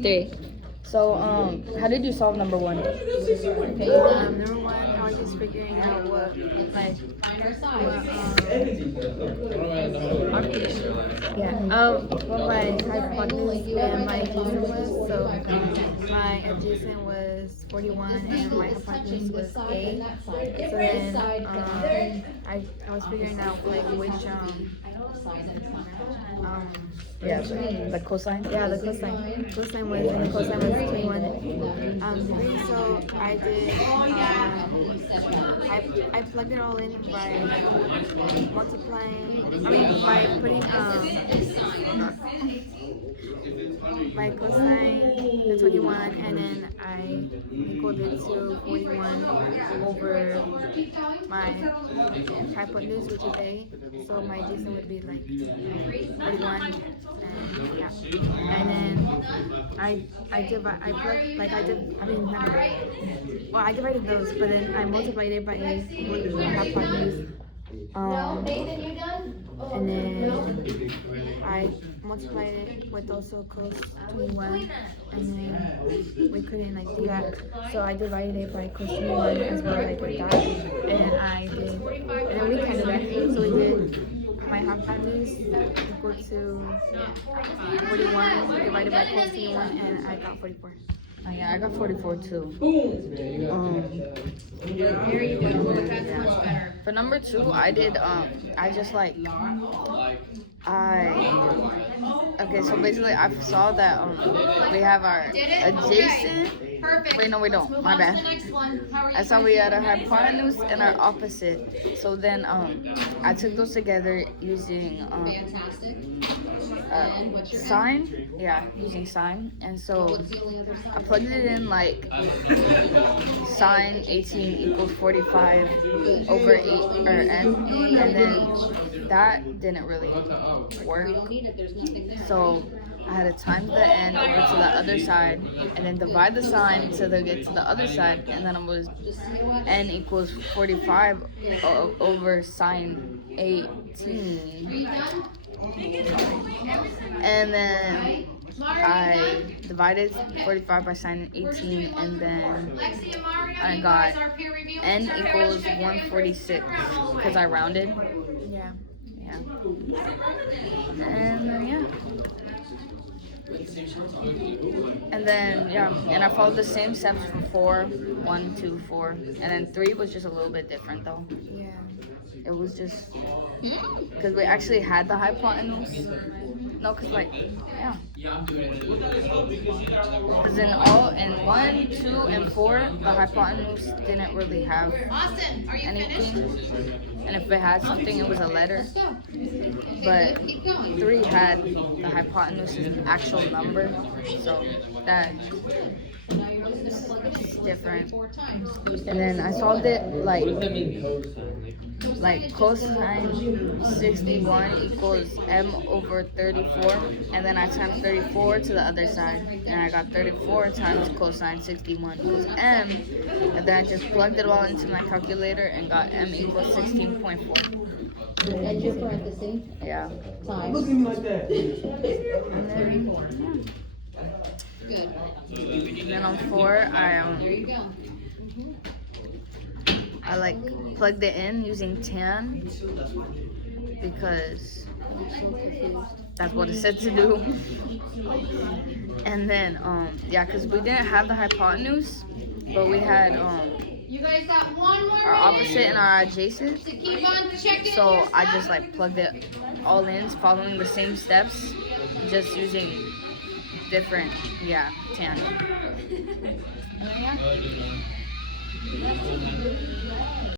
Three. So, how did you solve number one? Number one, I was just figuring out what what my hypotenuse and my adjacent was. So my adjacent was 41 and my hypotenuse was 8. So then I was figuring out like which Yeah, the cosine. yeah, the cosine. Cosine was 21 degrees. So I did. I plugged it all in by multiplying. I mean by putting my cosine the 21, and then I equaled it to 41 over my hypotenuse, which is A. So my adjacent would be like 41, and yeah. And then I divided those, but then I multiplied it by A with my hypotenuse. And then I multiplied it with also cos 21, and then we couldn't like do that, so I divided it by cos 21 as well, like with that, and then we kind of that, so we did my hypotenuse equal to 41 divided by cos 21, and I got 44. Oh, yeah, I got 44 too. For number two, I did, okay, so basically I saw that we have our adjacent. Wait, no, we don't. My bad. I saw we had our hypotenuse and our opposite. So then I took those together using sine. Yeah, using sine. And so I plugged it in like sine 18 equals 45 over 8 or n, and then that didn't really work. So I had to times the n over to the other side, and then divide the sine to get to the other side, and then it was n equals 45 over sine 18. And then I divided 45 by sine 18, and then I got n equals 146 because I rounded. Yeah. And then, yeah. And then, yeah, and I followed the same steps from 4, 1, 2, 4. And then 3 was just a little bit different though. Yeah. It was just, because we actually had the hypotenuse. No, because like, yeah. Because in 1, 2, and 4, the hypotenuse didn't really have anything. And if it had something, it was a letter. But 3 had the hypotenuse as an actual number. So that's different. And then I solved it like cosine 61 equals m over 34, and then I times 34 to the other side, and I got 34 times cosine 61 equals m, and then I just plugged it all into my calculator and got m equals 16.4. And your parentheses. Yeah. Times. Look at me like that. And then, Good. and then on 4, There you go. I like plugged it in using tan because that's what it said to do. And then yeah, because we didn't have the hypotenuse, but we had You guys got one more our opposite and our adjacent. to keep on checking. So I just like plugged it all in, following the same steps, just using different, yeah, tan. And then, yeah.